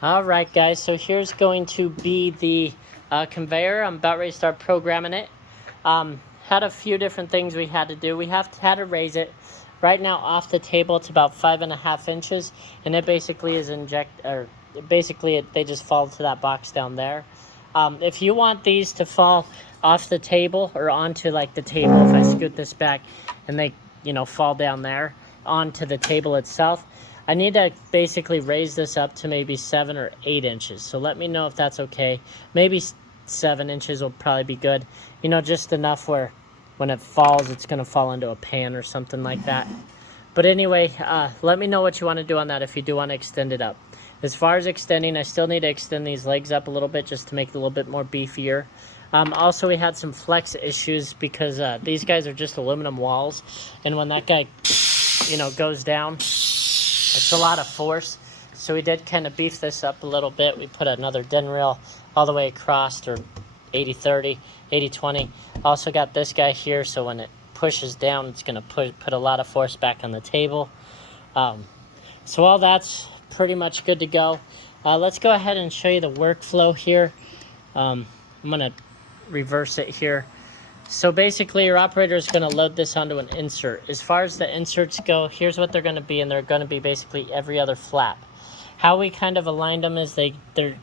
All right, guys, so here's going to be the conveyor. I'm about ready to start programming it. Had a few different things we had to do. We had to raise it. Right now, off the table, it's about 5.5 inches, and it basically is they just fall to that box down there. If you want these to fall off the table or onto like the table, if I scoot this back and they, fall down there onto the table itself, I need to basically raise this up to maybe 7 or 8 inches. So let me know if that's okay. Maybe 7 inches will probably be good. Just enough where when it falls, it's going to fall into a pan or something like that. But anyway, let me know what you want to do on that if you do want to extend it up. As far as extending, I still need to extend these legs up a little bit just to make it a little bit more beefier. Also, we had some flex issues because these guys are just aluminum walls. And when that guy, goes down, it's a lot of force. So we did kind of beef this up a little bit. We put another den rail all the way across, or 80-30, 80-20. Also got this guy here, so when it pushes down, it's going to put a lot of force back on the table. So all that's pretty much good to go. Let's go ahead and show you the workflow here. I'm going to reverse it here. So basically, your operator is going to load this onto an insert. As far as the inserts go, here's what they're going to be, and they're going to be basically every other flap. How we kind of aligned them is they're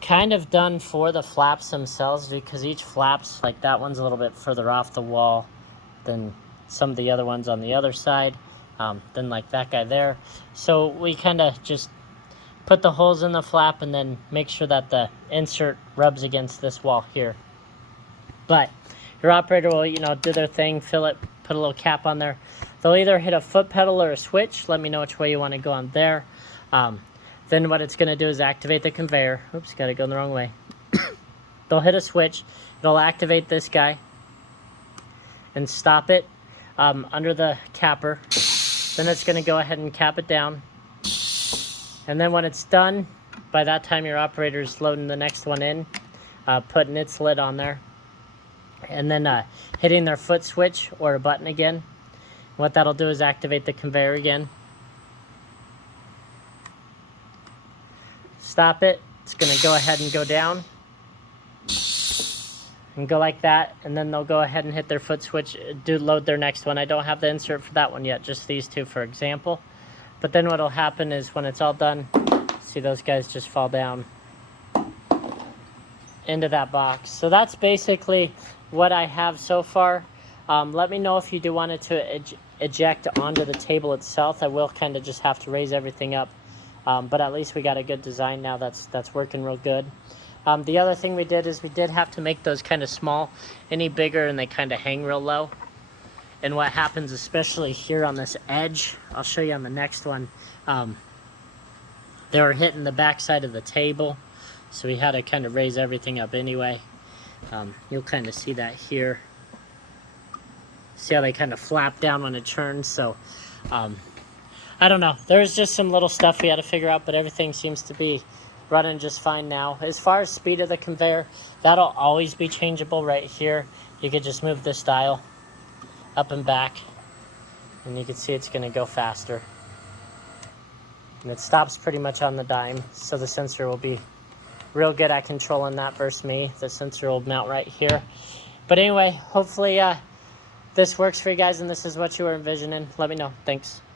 kind of done for the flaps themselves, because each flap's, like that one's a little bit further off the wall than some of the other ones on the other side, than like that guy there. So we kind of just put the holes in the flap and then make sure that the insert rubs against this wall here. But your operator will, do their thing, fill it, put a little cap on there. They'll either hit a foot pedal or a switch. Let me know which way you want to go on there. Then what it's going to do is activate the conveyor. Oops, got to go in the wrong way. They'll hit a switch. It'll activate this guy and stop it under the capper. Then it's going to go ahead and cap it down. And then when it's done, by that time your operator's loading the next one in, putting its lid on there, and then hitting their foot switch or a button again. What that'll do is activate the conveyor again. Stop it. It's going to go ahead and go down and go like that, and then they'll go ahead and hit their foot switch, load their next one. I don't have the insert for that one yet, just these two for example. But then what'll happen is when it's all done, see those guys just fall down into that box. So that's basically what I have so far. Let me know if you do want it to eject onto the table itself. I will kind of just have to raise everything up. But at least we got a good design now that's working real good. The other thing we did is we did have to make those kind of small. Any bigger and they kind of hang real low. And what happens, especially here on this edge, I'll show you on the next one, they were hitting the back side of the table. So we had to kind of raise everything up anyway. You'll kind of see that here. See how they kind of flap down when it turns. So I don't know. There's just some little stuff we had to figure out, but everything seems to be running just fine now. As far as speed of the conveyor, that'll always be changeable right here. You could just move this dial up and back, and you can see it's going to go faster. And it stops pretty much on the dime, so the sensor will be real good at controlling that versus me. The sensor will mount right here. But anyway, hopefully this works for you guys and this is what you were envisioning. Let me know. Thanks.